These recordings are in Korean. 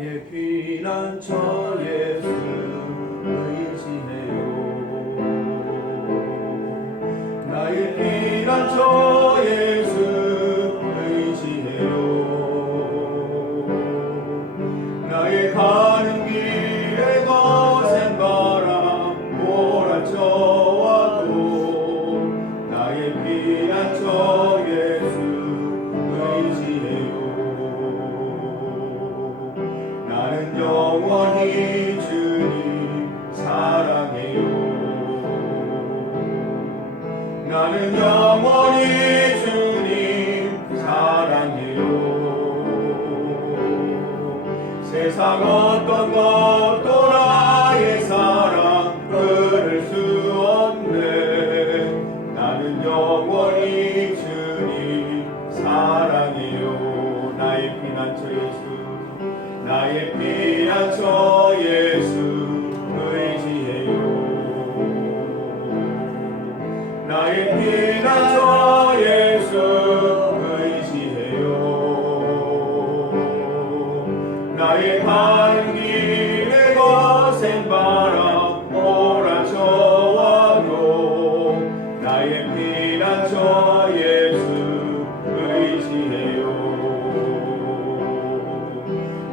나의 피난처 예수 의지해요. 나의 피난처 예수 의지해요. 나의 가는 길에 거센 바람 몰아쳐와도 나의 피난처 예수 의지해요. 나는 영원히 주님 사랑해요. 나는 영원히 주님 사랑해요. 세상 어떤 것도 나의 사랑 끊을 수 없네. 나는 영원히 주님 사랑해요. 나의 피난처 예수, 나의 피난처 예수 의지해요. 나의 피난처 예수 의지해요. 나의 가는 길에 거센 바람 몰아쳐와도 나의 피난처 예수 의지해요.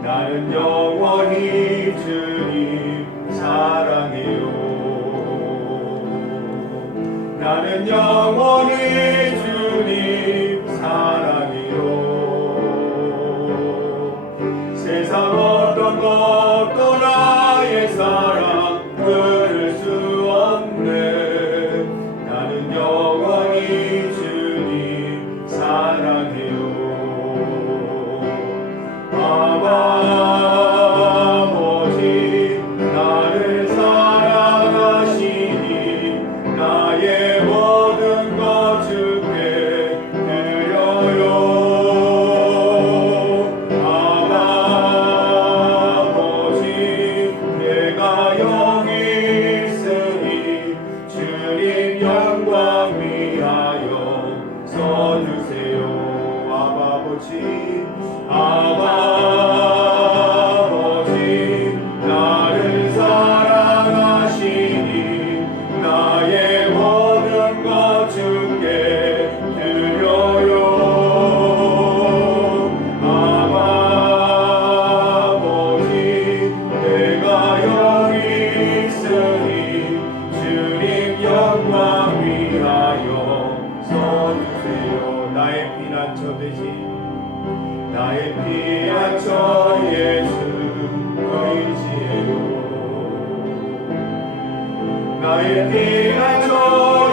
나는 영원히 주님 사랑해요. 나는 영원히 주님 사랑해요. 세상 어떤 것도 나의 사랑 끊을 수 없네. 나는 영원히 주님 사랑해요. 아버지 나를 사랑하시니 나의 모든 것 주께 드려요. 아버지 내가 여기 있으니 주님 영광 위하여 써주세요. 아버지 나를 사랑하시니 나의 모든 것 주께 드려요. 아버지 내가 여기 있으니 주님 영광 위하여 써주세요. 나의 피난처 되신 나의 피난처 예수 의지해요. 나의 피난처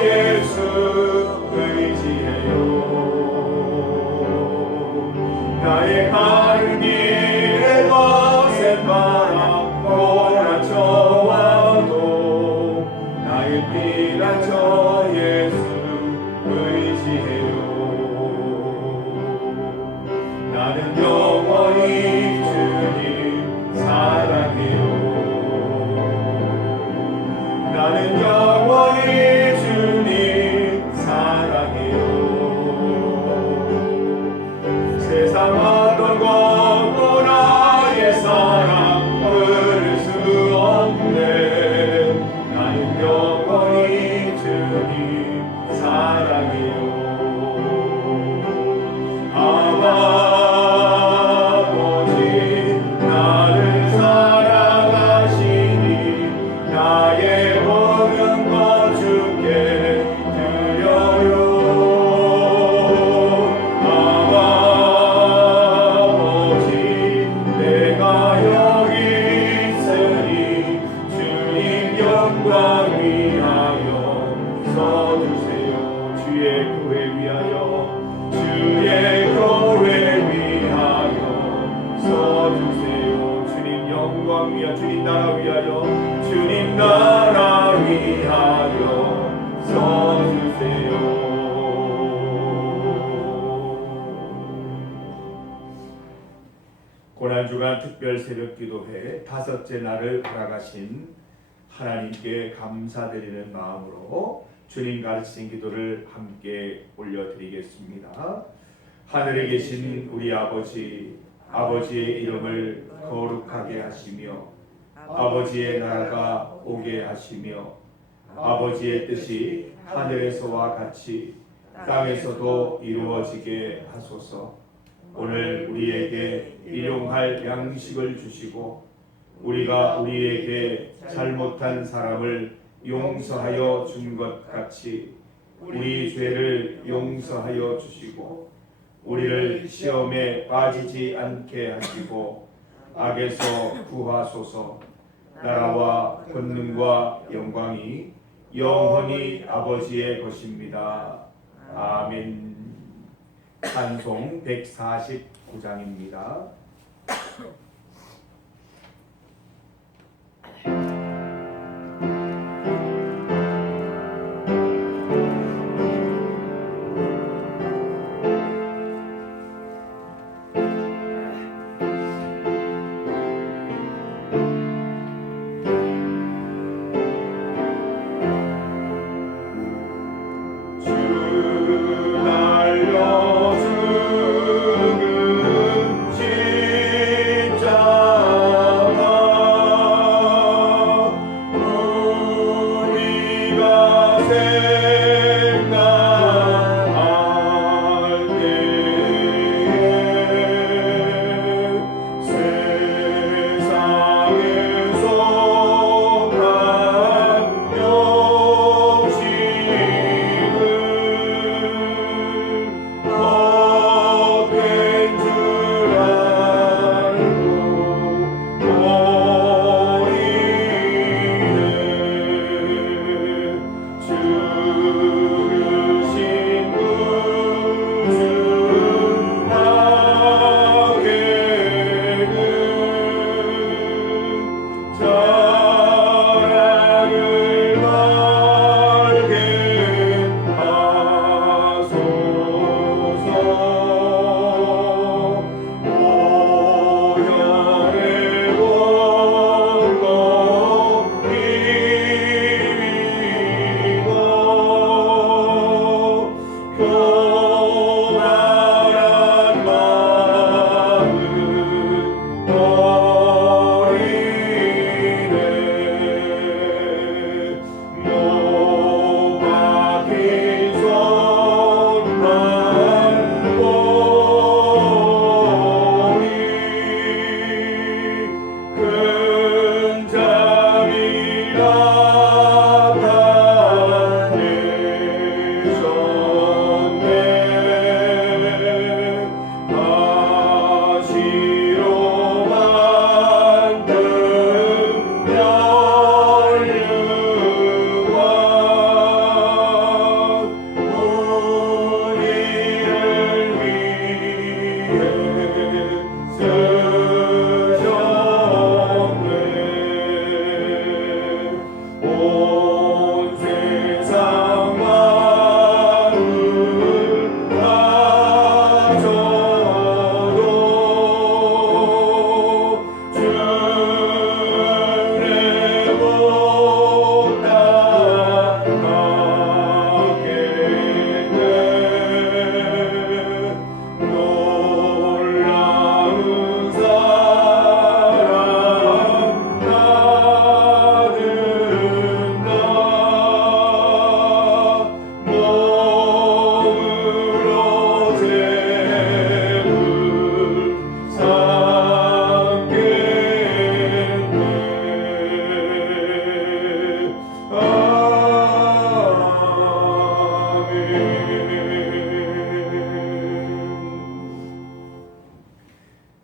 예수 의지해요. 나의 가는 길에 거센 바람 몰아쳐와도 나의 피난처 예수 의지해요. 나는 영원히 주님 사랑해요. 나는 영원히 주님 사랑해요. 세상 어떤 것도 나의 사랑 끊을 수 없네. 나는 영원히 주님 사랑해요. 아버지 나를 사랑하시니 나의 모든 것 주께 드려요. 아버지 내가 여기 있으니 주님 영광 위하여 써주세요. 주의 교회 위하여 주의 교회 위하여 써주세요. 주님 영광 위하여 주님 나라 위하여 주님 나라 위하여 써주세요. 고난주간 특별 새벽 기도회 다섯째 날을 허락하신 하나님께 감사드리는 마음으로 주님 가르치신 기도를 함께 올려드리겠습니다. 하늘에 계신 우리 아버지, 아버지의 이름을 거룩하게 하시며 아버지의 나라가 오게 하시며 아버지의 뜻이 하늘에서와 같이 땅에서도 이루어지게 하소서. 오늘 우리에게 일용할 양식을 주시고 우리가 우리에게 잘못한 사람을 용서하여 준 것 같이 우리 죄를 용서하여 주시고 우리를 시험에 빠지지 않게 하시고 악에서 구하소서. 나라와 권능과 영광이 영원히 아버지의 것입니다. 아멘. 찬송 149장입니다.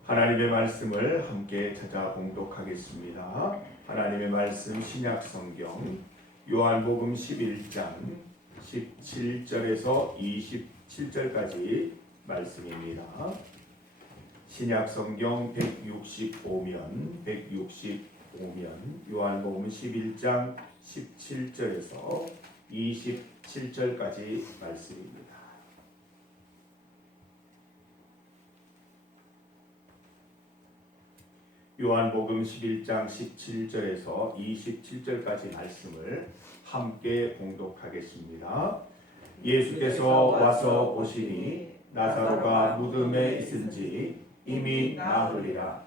하나님의 말씀을 함께 찾아 봉독하겠습니다. 하나님의 말씀 신약성경 요한복음 11장 17절에서 27절까지 말씀입니다. 신약성경 165면 요한복음 11장 17절에서 27절까지 말씀입니다. 요한복음 11장 17절에서 27절까지 말씀을 함께 봉독하겠습니다. 예수께서 와서 보시니 나사로가 무덤에 있은지 이미 나으리라.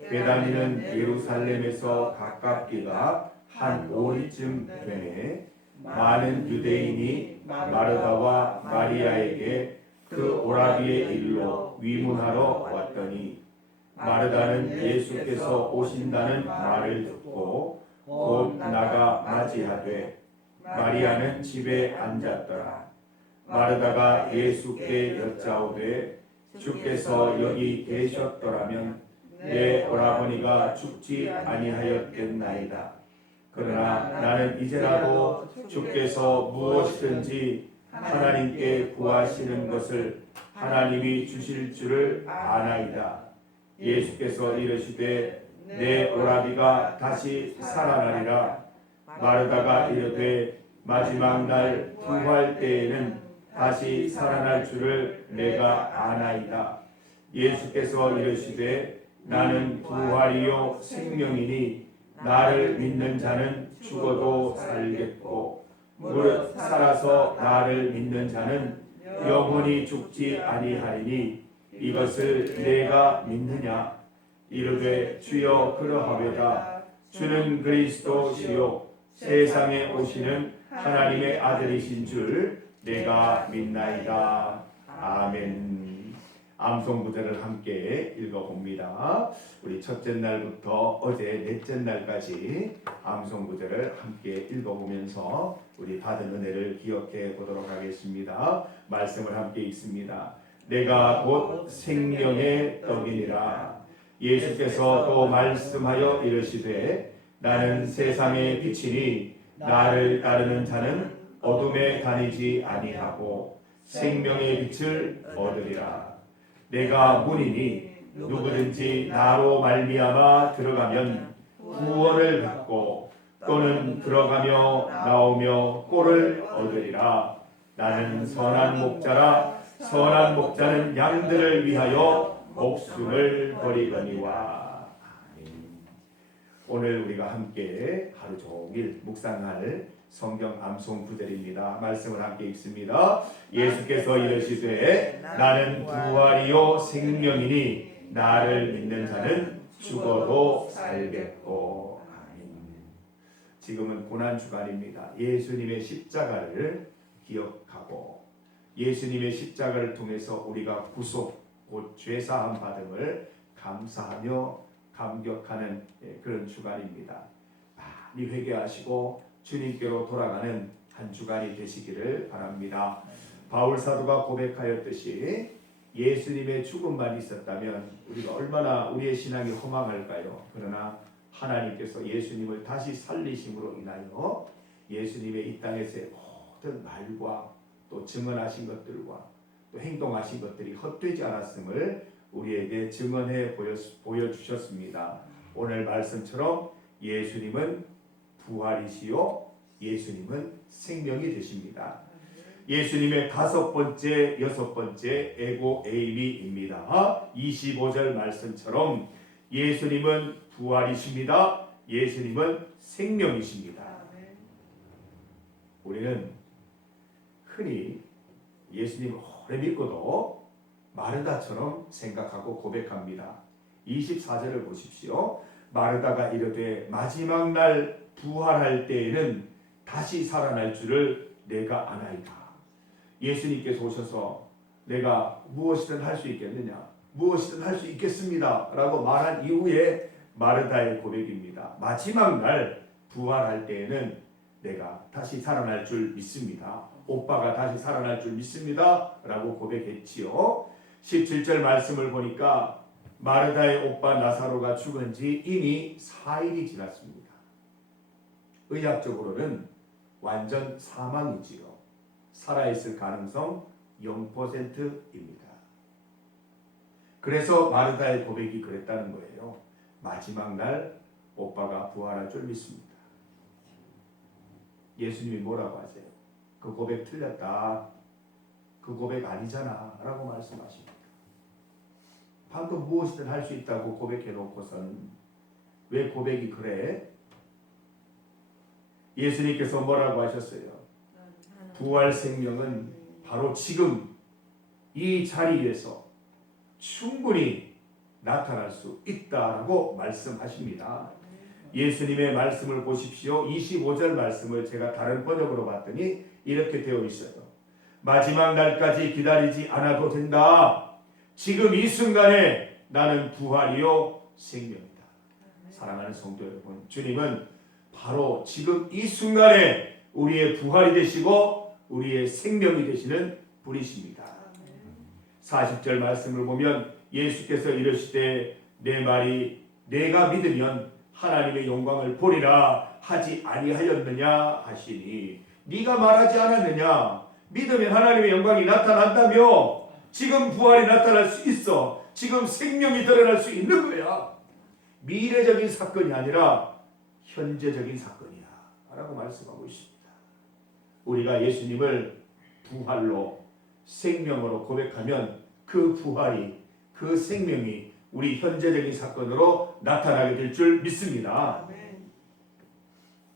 베다니는 예루살렘에서 가깝기가 한 오리쯤 되네. 많은 유대인이 마르다와 마리아에게 그 오라비의 일로 위문하러 왔더니 마르다는 예수께서 오신다는 말을 듣고 곧 나가 맞이하되 마리아는 집에 앉았더라. 마르다가 예수께 여짜오되 주께서 여기 계셨더라면 내 오라버니가 죽지 아니하였겠나이다. 그러나 나는 이제라도 주께서 무엇이든지 하나님께 구하시는 것을 하나님이 주실 줄을 아나이다. 예수께서 이르시되 내 오라비가 다시 살아나리라. 마르다가 이르되 마지막 날 부활 때에는 다시 살아날 줄을 내가 아나이다. 예수께서 이르시되 나는 부활이요 생명이니 나를 믿는 자는 죽어도 살겠고 무릇 살아서 나를 믿는 자는 영원히 죽지 아니하리니 이것을 내가 믿느냐. 이르되 주여 그러하외다. 주는 그리스도시요 세상에 오시는 하나님의 아들이신 줄 내가 믿나이다. 아멘. 암송 구절을 함께 읽어봅니다. 우리 첫째 날부터 어제 넷째 날까지 암송 구절을 함께 읽어보면서 우리 받은 은혜를 기억해 보도록 하겠습니다. 말씀을 함께 읽습니다. 내가 곧 생명의 떡이니라. 예수께서 또 말씀하여 이르시되 나는 세상의 빛이니 나를 따르는 자는 어둠에 다니지 아니하고 생명의 빛을 얻으리라. 내가 문이니 누구든지 나로 말미암아 들어가면 구원을 받고 또는 들어가며 나오며 꼴을 얻으리라. 나는 선한 목자라. 선한 목자는 양들을 위하여 목숨을 버리거니와. 오늘 우리가 함께 하루 종일 묵상할 성경 암송 구절입니다. 말씀을 함께 읽습니다. 예수께서 이르시되 나는 부활이요 생명이니 나를 믿는 자는 죽어도 살겠고. 아멘. 지금은 고난 주간입니다. 예수님의 십자가를 기억하고 예수님의 십자가를 통해서 우리가 구속 곧 죄사함 받음을 감사하며 감격하는 그런 주간입니다. 많이 회개하시고 주님께로 돌아가는 한 주간이 되시기를 바랍니다. 바울 사도가 고백하였듯이 예수님의 죽음만 있었다면 우리가 얼마나 우리의 신앙이 허망할까요? 그러나 하나님께서 예수님을 다시 살리심으로 인하여 예수님의 이 땅에서의 모든 말과 또 증언하신 것들과 또 행동하신 것들이 헛되지 않았음을 우리에게 증언해 보여주셨습니다. 오늘 말씀처럼 예수님은 부활이시요 예수님은 생명이 되십니다. 예수님의 다섯 번째, 여섯 번째 에고 에이미입니다. 25절 말씀처럼 예수님은 부활이십니다. 예수님은 생명이십니다. 우리는 흔히 예수님을 오래 믿고도 마르다처럼 생각하고 고백합니다. 24절을 보십시오. 마르다가 이르되 마지막 날 부활할 때에는 다시 살아날 줄을 내가 아나이다. 예수님께서 오셔서 내가 무엇이든 할 수 있겠느냐, 무엇이든 할 수 있겠습니다 라고 말한 이후에 마르다의 고백입니다. 마지막 날 부활할 때에는 내가 다시 살아날 줄 믿습니다. 오빠가 다시 살아날 줄 믿습니다 라고 고백했지요. 17절 말씀을 보니까 마르다의 오빠 나사로가 죽은 지 이미 4일이 지났습니다. 의학적으로는 완전 사망이지요. 살아있을 가능성 0%입니다. 그래서 마르다의 고백이 그랬다는 거예요. 마지막 날 오빠가 부활할 줄 믿습니다. 예수님이 뭐라고 하세요? 그 고백 틀렸다. 그 고백 아니잖아 라고 말씀하십니다. 방금 무엇이든 할 수 있다고 고백해놓고선 왜 고백이 그래? 예수님께서 뭐라고 하셨어요? 부활 생명은 바로 지금 이 자리에서 충분히 나타날 수 있다라고 말씀하십니다. 예수님의 말씀을 보십시오. 25절 말씀을 제가 다른 번역으로 봤더니 이렇게 되어 있어요. 마지막 날까지 기다리지 않아도 된다. 지금 이 순간에 나는 부활이요 생명이다. 사랑하는 성도 여러분, 주님은 바로 지금 이 순간에 우리의 부활이 되시고 우리의 생명이 되시는 분이십니다. 40절 말씀을 보면 예수께서 이르시되 내 말이 내가 믿으면 하나님의 영광을 보리라 하지 아니하였느냐 하시니, 네가 말하지 않았느냐? 믿으면 하나님의 영광이 나타난다며. 지금 부활이 나타날 수 있어. 지금 생명이 드러날 수 있는 거야. 미래적인 사건이 아니라 현재적인 사건이야 라고 말씀하고 있습니다. 우리가 예수님을 부활로 생명으로 고백하면 그 부활이, 그 생명이 우리 현재적인 사건으로 나타나게 될 줄 믿습니다.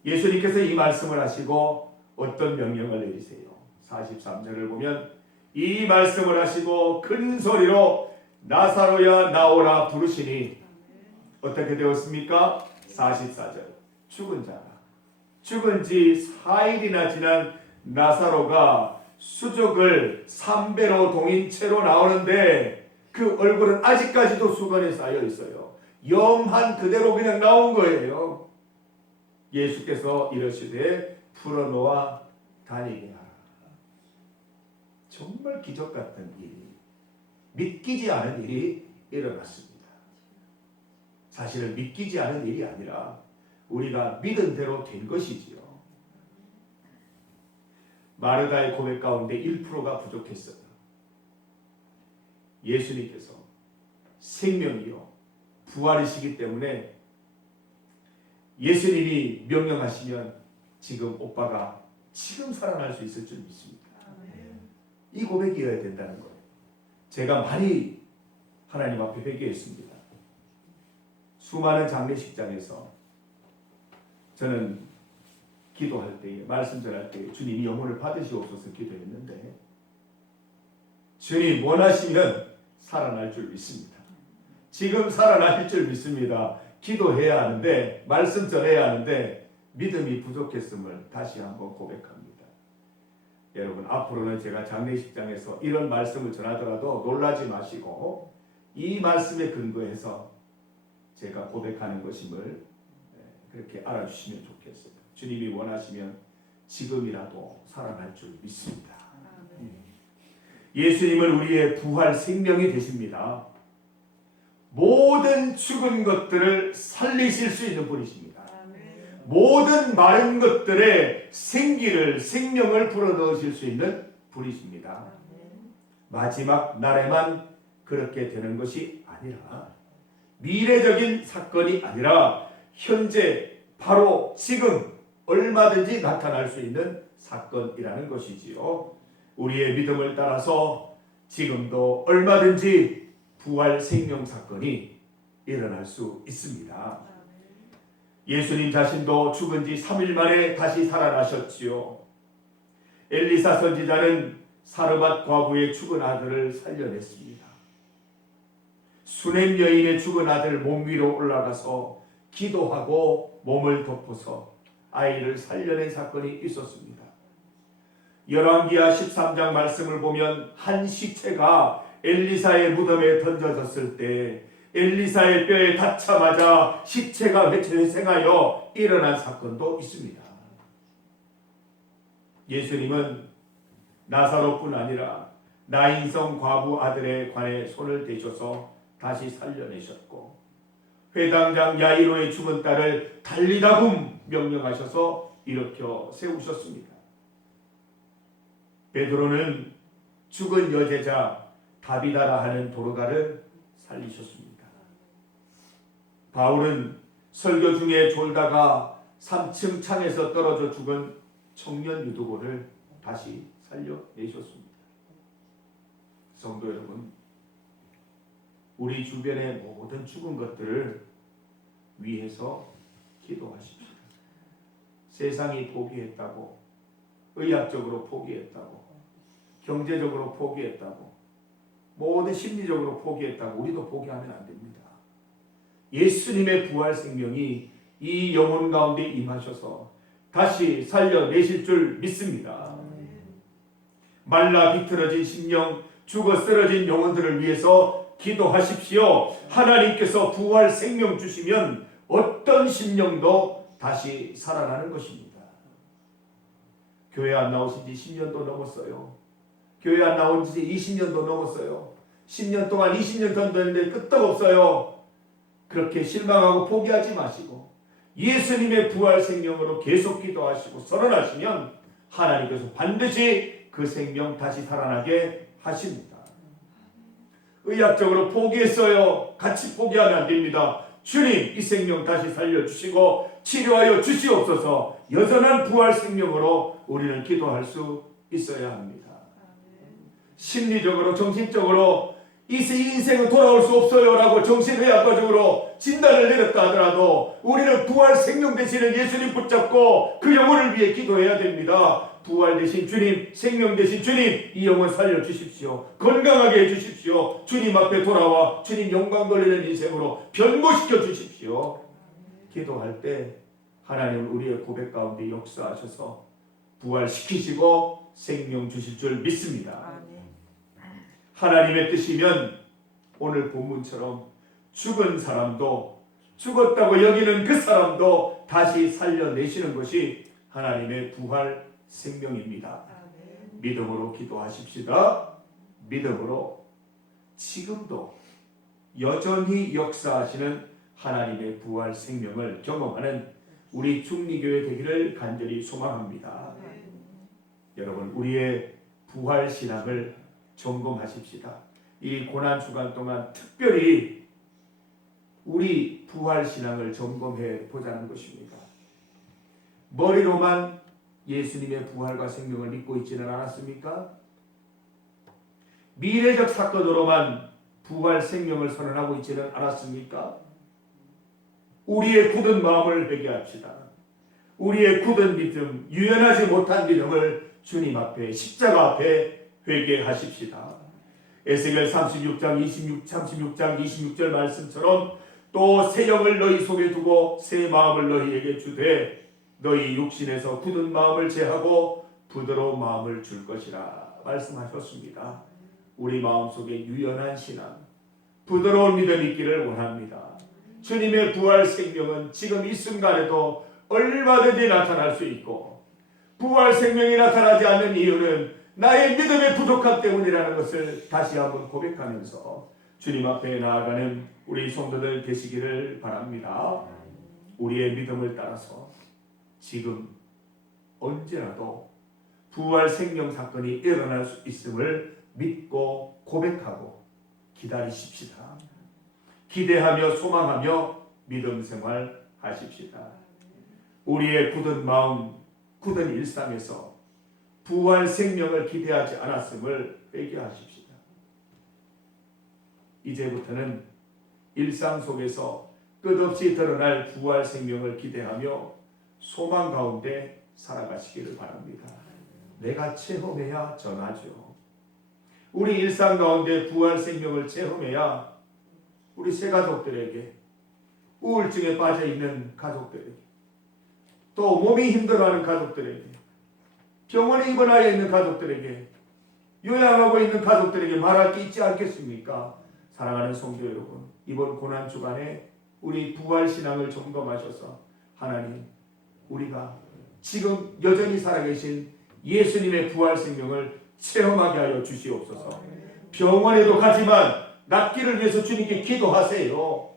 예수님께서 이 말씀을 하시고 어떤 명령을 내리세요? 43절을 보면 이 말씀을 하시고 큰 소리로 나사로야 나오라 부르시니 어떻게 되었습니까? 44절 죽은 자라, 죽은 지 4일이나 지난 나사로가 수족을 3배로 동인 채로 나오는데 그 얼굴은 아직까지도 수건에 쌓여 있어요. 영한 그대로 그냥 나온 거예요. 예수께서 이러시되 풀어놓아 다니게 하라. 정말 기적 같은 일이, 믿기지 않은 일이 일어났습니다. 사실은 믿기지 않은 일이 아니라 우리가 믿은 대로 된 것이지요. 마르다의 고백 가운데 1%가 부족했어요. 예수님께서 생명이요 부활이시기 때문에 예수님이 명령하시면 지금 오빠가 지금 살아날 수 있을 줄 믿습니다. 이 고백이어야 된다는 거예요. 제가 많이 하나님 앞에 회개했습니다. 수많은 장례식장에서 저는 기도할 때에, 말씀 전할 때에 주님이 영혼을 받으시옵소서 기도했는데 주님 원하시면 살아날 줄 믿습니다. 지금 살아나실 줄 믿습니다. 기도해야 하는데, 말씀 전해야 하는데 믿음이 부족했음을 다시 한번 고백합니다. 여러분, 앞으로는 제가 장례식장에서 이런 말씀을 전하더라도 놀라지 마시고 이 말씀에 근거해서 제가 고백하는 것임을 그렇게 알아주시면 좋겠어요. 주님이 원하시면 지금이라도 살아날 줄 믿습니다. 예수님은 우리의 부활 생명이 되십니다. 모든 죽은 것들을 살리실 수 있는 분이십니다. 모든 마른 것들의 생기를, 생명을 불어넣으실 수 있는 분이십니다. 마지막 날에만 그렇게 되는 것이 아니라, 미래적인 사건이 아니라 현재 바로 지금 얼마든지 나타날 수 있는 사건이라는 것이지요. 우리의 믿음을 따라서 지금도 얼마든지 부활 생명 사건이 일어날 수 있습니다. 예수님 자신도 죽은 지 3일 만에 다시 살아나셨지요. 엘리사 선지자는 사르밧 과부의 죽은 아들을 살려냈습니다. 수넴 여인의 죽은 아들 몸 위로 올라가서 기도하고 몸을 덮어서 아이를 살려낸 사건이 있었습니다. 열왕기하 13장 말씀을 보면 한 시체가 엘리사의 무덤에 던져졌을 때 엘리사의 뼈에 닿자마자 시체가 회생하여 일어난 사건도 있습니다. 예수님은 나사로뿐 아니라 나인성 과부 아들에 관해 손을 대셔서 다시 살려내셨고, 회당장 야이로의 죽은 딸을 달리다붐 명령하셔서 일으켜 세우셨습니다. 베드로는 죽은 여제자 다비다라 하는 도르가를 살리셨습니다. 바울은 설교 중에 졸다가 3층 창에서 떨어져 죽은 청년 유두고를 다시 살려내셨습니다. 성도 여러분, 우리 주변의 모든 죽은 것들을 위해서 기도하십시오. 세상이 포기했다고, 의학적으로 포기했다고, 경제적으로 포기했다고, 모든 심리적으로 포기했다고 우리도 포기하면 안 됩니다. 예수님의 부활 생명이 이 영혼 가운데 임하셔서 다시 살려내실 줄 믿습니다. 말라 비틀어진 심령, 죽어 쓰러진 영혼들을 위해서 기도하십시오. 하나님께서 부활 생명 주시면 어떤 심령도 다시 살아나는 것입니다. 교회 안 나오신 지 10년도 넘었어요. 교회 안 나온 지 20년도 넘었어요. 10년 동안 20년 전도했는데 끄떡없어요. 그렇게 실망하고 포기하지 마시고 예수님의 부활 생명으로 계속 기도하시고 선언하시면 하나님께서 반드시 그 생명 다시 살아나게 하십니다. 의학적으로 포기했어요. 같이 포기하면 안 됩니다. 주님, 이 생명 다시 살려주시고 치료하여 주시옵소서. 여전한 부활 생명으로 우리는 기도할 수 있어야 합니다. 심리적으로 정신적으로 이 인생은 돌아올 수 없어요 라고 정신의학과적으로 진단을 내렸다 하더라도 우리는 부활 생명 되시는 예수님 붙잡고 그 영혼을 위해 기도해야 됩니다. 부활 되신 주님, 생명 되신 주님, 이 영혼 살려주십시오. 건강하게 해주십시오. 주님 앞에 돌아와 주님 영광 돌리는 인생으로 변모시켜 주십시오. 기도할 때 하나님은 우리의 고백 가운데 역사하셔서 부활시키시고 생명 주실 줄 믿습니다. 하나님의 뜻이면 오늘 본문처럼 죽은 사람도 죽었다고 여기는 그 사람도 다시 살려내시는 것이 하나님의 부활 생명입니다. 믿음으로 기도하십시다. 믿음으로 지금도 여전히 역사하시는 하나님의 부활 생명을 경험하는 우리 중리교회 되기를 간절히 소망합니다. 여러분, 우리의 부활 신앙을 점검하십시다. 이 고난 주간 동안 특별히 우리 부활 신앙을 점검해 보자는 것입니다. 머리로만 예수님의 부활과 생명을 믿고 있지는 않았습니까? 미래적 사건으로만 부활 생명을 선언하고 있지는 않았습니까? 우리의 굳은 마음을 회개합시다. 우리의 굳은 믿음, 유연하지 못한 믿음을 주님 앞에, 십자가 앞에 회개하십시다. 에스겔 36장 26절 말씀처럼 또 새 영을 너희 속에 두고 새 마음을 너희에게 주되 너희 육신에서 굳은 마음을 제하고 부드러운 마음을 줄 것이라 말씀하셨습니다. 우리 마음속에 유연한 신앙, 부드러운 믿음이 있기를 원합니다. 주님의 부활 생명은 지금 이 순간에도 얼마든지 나타날 수 있고 부활 생명이 나타나지 않는 이유는 나의 믿음의 부족함 때문이라는 것을 다시 한번 고백하면서 주님 앞에 나아가는 우리 성도들 되시기를 바랍니다. 우리의 믿음을 따라서 지금 언제라도 부활 생명 사건이 일어날 수 있음을 믿고 고백하고 기다리십시다. 기대하며 소망하며 믿음 생활 하십시다. 우리의 굳은 마음, 굳은 일상에서 부활 생명을 기대하지 않았음을 회개하십시다. 이제부터는 일상 속에서 끝없이 드러날 부활 생명을 기대하며 소망 가운데 살아가시기를 바랍니다. 내가 체험해야 전하죠. 우리 일상 가운데 부활 생명을 체험해야 우리 새 가족들에게, 우울증에 빠져 있는 가족들에게, 또 몸이 힘들어하는 가족들에게, 병원에 입원하여 있는 가족들에게, 요양하고 있는 가족들에게 말할 게 있지 않겠습니까? 사랑하는 성도 여러분, 이번 고난 주간에 우리 부활 신앙을 점검하셔서 하나님, 우리가 지금 여전히 살아계신 예수님의 부활 생명을 체험하게 하여 주시옵소서. 병원에도 가지만 낫기를 위해서 주님께 기도하세요.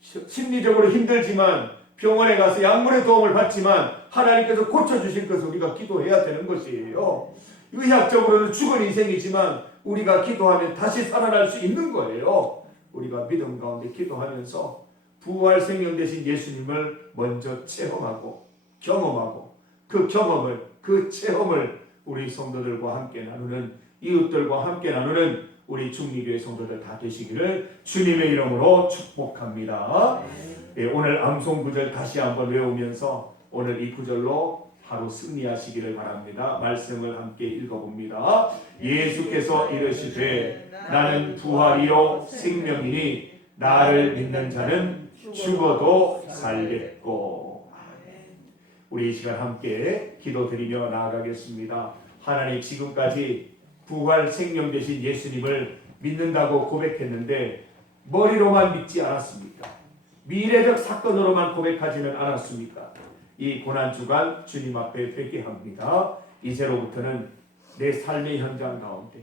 심리적으로 힘들지만 병원에 가서 약물의 도움을 받지만 하나님께서 고쳐주실 것을 우리가 기도해야 되는 것이에요. 의학적으로는 죽은 인생이지만 우리가 기도하면 다시 살아날 수 있는 거예요. 우리가 믿음 가운데 기도하면서 부활 생명 되신 예수님을 먼저 체험하고 경험하고 그 경험을, 그 체험을 우리 성도들과 함께 나누는, 이웃들과 함께 나누는 우리 중리교회 성도들 다 되시기를 주님의 이름으로 축복합니다. 예, 오늘 암송 구절 다시 한번 외우면서 오늘 이 구절로 하루 승리하시기를 바랍니다. 말씀을 함께 읽어봅니다. 예수께서 이르시되 나는 부활이요 생명이니 나를 믿는 자는 죽어도 살겠고. 우리 이 시간 함께 기도드리며 나아가겠습니다. 하나님, 지금까지 부활 생명 되신 예수님을 믿는다고 고백했는데 머리로만 믿지 않았습니까? 미래적 사건으로만 고백하지는 않았습니까? 이 고난주간 주님 앞에 회개합니다. 이제로부터는 내 삶의 현장 가운데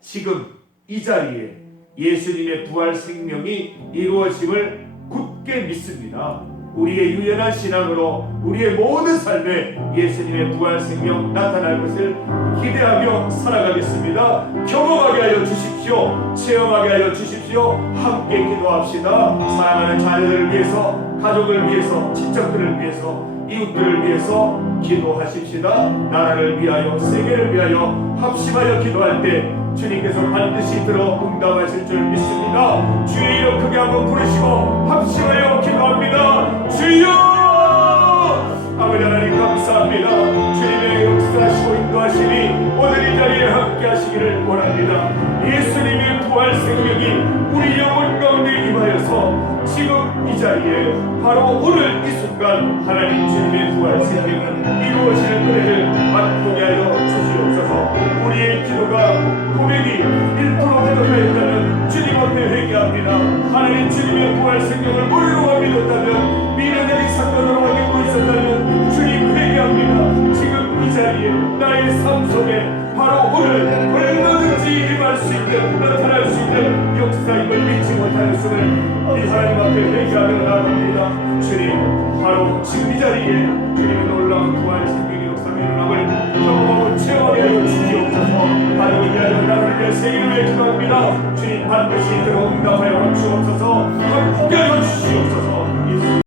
지금 이 자리에 예수님의 부활 생명이 이루어짐을 굳게 믿습니다. 우리의 유연한 신앙으로 우리의 모든 삶에 예수님의 부활 생명 나타날 것을 기대하며 살아가겠습니다. 경험하게 하여 주십시오. 체험하게 하여 주십시오. 함께 기도합시다. 사랑하는 자녀들을 위해서, 가족을 위해서, 친척들을 위해서, 이웃들을 위해서 기도하십시다. 나라를 위하여, 세계를 위하여 합심하여 기도할 때 주님께서 반드시 들어 응답하실 줄 믿습니다. 주의 이름 크게 한번 부르시고 합심하여 기도합니다. 주여! 아버지 하나님 감사합니다. 주님의 역사하시고 인도하심이 오늘 이 자리에 함께 하시기를 원합니다. 예수님의 부활 생명이 우리 영혼 가운데 임하여서 지금 이 자리에 바로 오늘 이 순간 하나님 주님의 부활 생명은 이루어지는 은혜를 맛보게 하여 주시옵소서. 우리의 기도가 고백이 1% 대답하였다면 주님 앞에 회개합니다. 하나님 주님의 부활 생명을 머리로만 믿었다면, 미래적인 사건으로 믿고 있었다면 주님 회개합니다. 지금 이 자리에 나의 삶 속에 바로 오늘 얼마든지 임할 수 있는, 나타날 수 있는 역사임을 믿지 못하였음을 이 하나님 앞에 회개하며 나아갑니다. 주님, 바로 지금 이 자리에 주님의 놀라운 부활 생명의 역사의 일어남을 경험하고 체험하게 하여 주시옵소서. 하나님 위하여 나를 위해 세계를 위해 기도합니다. 주님 반드시 들어 응답하여 주옵소서.